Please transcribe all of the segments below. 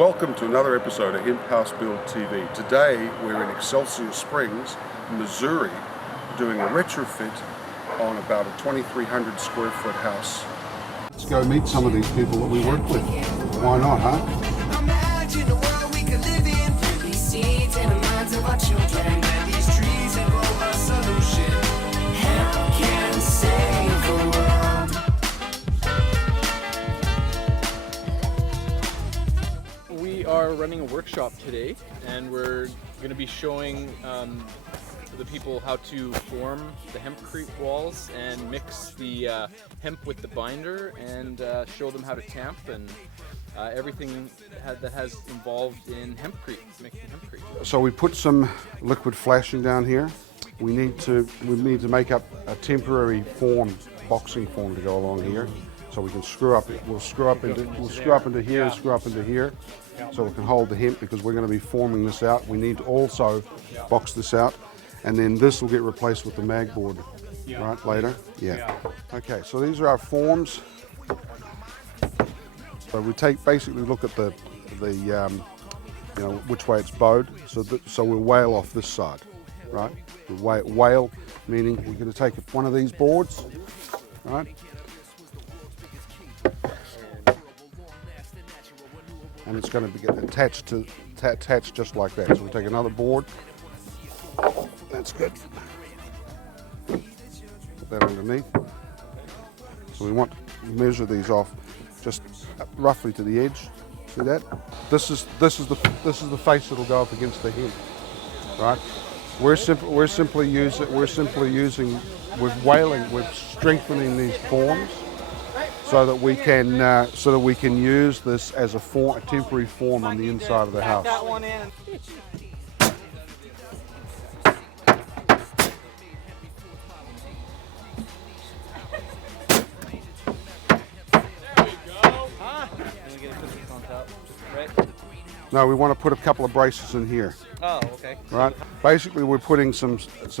Welcome to another episode of Hemp House Build TV. Today we're in Excelsior Springs, Missouri, doing a retrofit on about a 2,300 square foot house. Let's go meet some of these people that we work with. Why not, huh? Imagine a world we could live in. Put these seeds in the minds of our children. Plant these trees and grow a solution. Hemp can save the world. We are running a workshop today, and we're going to be showing the people how to form the hempcrete walls and mix the hemp with the binder, and show them how to tamp and everything that has involved in hempcrete, making hempcrete. So we put some liquid flashing down here. We need to make up a temporary form, boxing form to go along here, so we can screw up. We'll screw up into here and screw up into here, so we can hold the hemp, because we're going to be forming this out. We need to also box this out, and then this will get replaced with the mag board, right, later? Yeah. Okay, so these are our forms. So we basically look at the you know, which way it's bowed, so we'll whale off this side, right? We'll whale, meaning we're going to take one of these boards, right? And it's going to get attached just like that. So we take another board. That's good. Put that underneath. So we want to measure these off just roughly to the edge. See that? This is the face that'll go up against the hemp, right? We're simply using we're strengthening these forms so that we can use this as a temporary form on the inside of the house. No, we want to put a couple of braces in here. Oh, okay. Right. Basically, we're putting some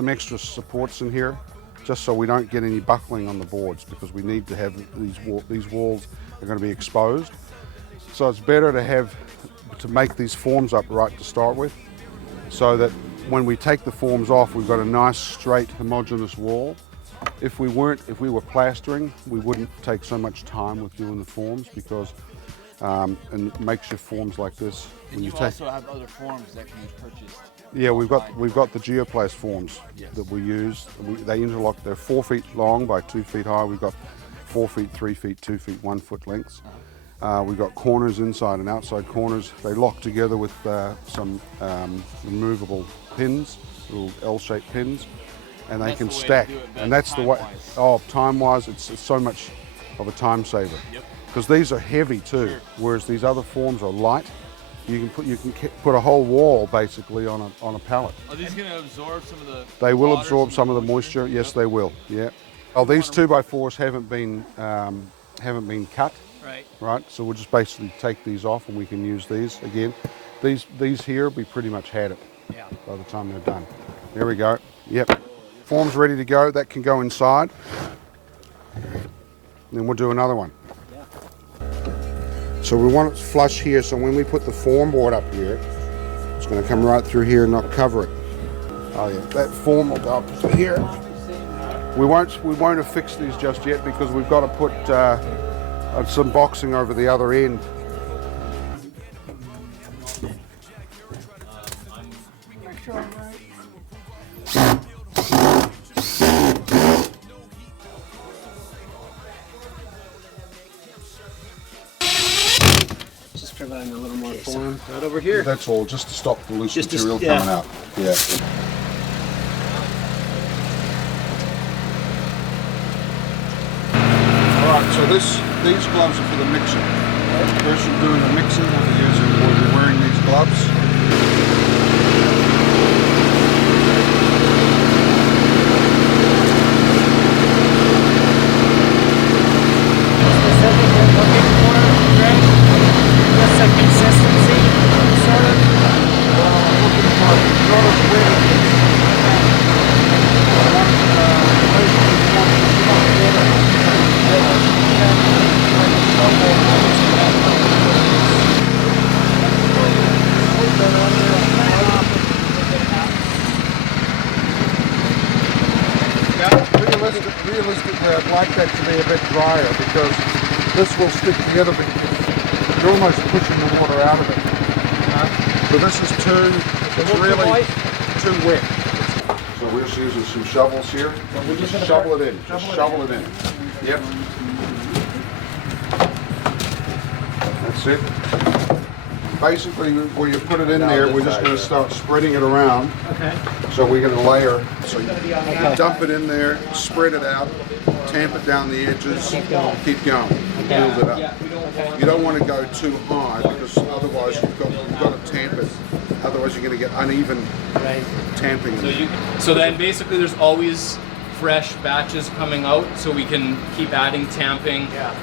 extra supports in here, just so we don't get any buckling on the boards, because we need to have these walls are going to be exposed. So it's better to make these forms up right to start with, so that when we take the forms off, we've got a nice straight homogeneous wall. If we were plastering, we wouldn't take so much time with doing the forms, because and makeshift forms like this. And you also have other forms that can be purchased. Yeah, we've got the geoplast forms that we use. They interlock. They're 4 feet long by 2 feet high. We've got 4 feet, 3 feet, 2 feet, 1 foot lengths. We've got corners, inside and outside corners. They lock together with some removable pins, little L-shaped pins, and they can stack. And that's the way. Oh, time-wise, it's so much of a time saver. Yep. Because these are heavy too, whereas these other forms are light. You can put a whole wall basically on a pallet. Are these going to absorb some of the? They will absorb some of the moisture. Yes, they will. Yeah. Oh, these 2x4s haven't been cut. Right. Right. So we'll just basically take these off, and we can use these again. These here, we pretty much had it. Yeah. By the time they're done. There we go. Yep. Form's ready to go. That can go inside. Then we'll do another one. So we want it flush here, so when we put the form board up here, it's going to come right through here and not cover it. Oh yeah, that form will go up to here. We won't affix these just yet, because we've got to put some boxing over the other end. Providing a little more form right over here. That's all, just to stop the loose material coming out. Yeah. Alright, so these gloves are for the mixing. The person doing the mixing will be wearing these gloves. Consistency, sort of. Looking for sort of realistically, I'd like that to be a bit drier because this will stick together. But you're almost pushing the water out of it. So this is it's really too wet. So we're just using some shovels here. Just shovel it in. Just shovel it in. Yep. That's it. Basically, where you put it in there, we're just going to start spreading it around. Okay. So we're going to layer. So you dump it in there, spread it out, tamp it down the edges, keep going, build it up. You don't want to go too high because otherwise you've got to tamp it. Otherwise you're going to get uneven tamping. So then basically there's always fresh batches coming out, so we can keep adding tamping. Yeah.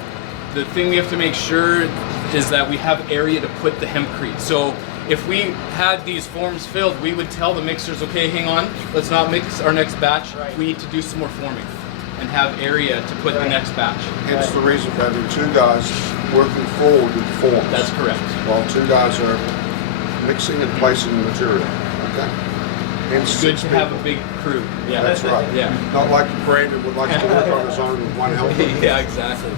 The thing we have to make sure is that we have area to put the hempcrete. So if we had these forms filled, we would tell the mixers, okay, hang on, let's not mix our next batch. We need to do some more forming and have area to put the next batch. Hence the reason for having two guys working forward with forms. That's correct. While two guys are mixing and placing the material. Okay? Hence It's good to have a big crew. Yeah. That's right. Yeah. Not like Brandon would like to work on his own with one helper. Yeah, exactly.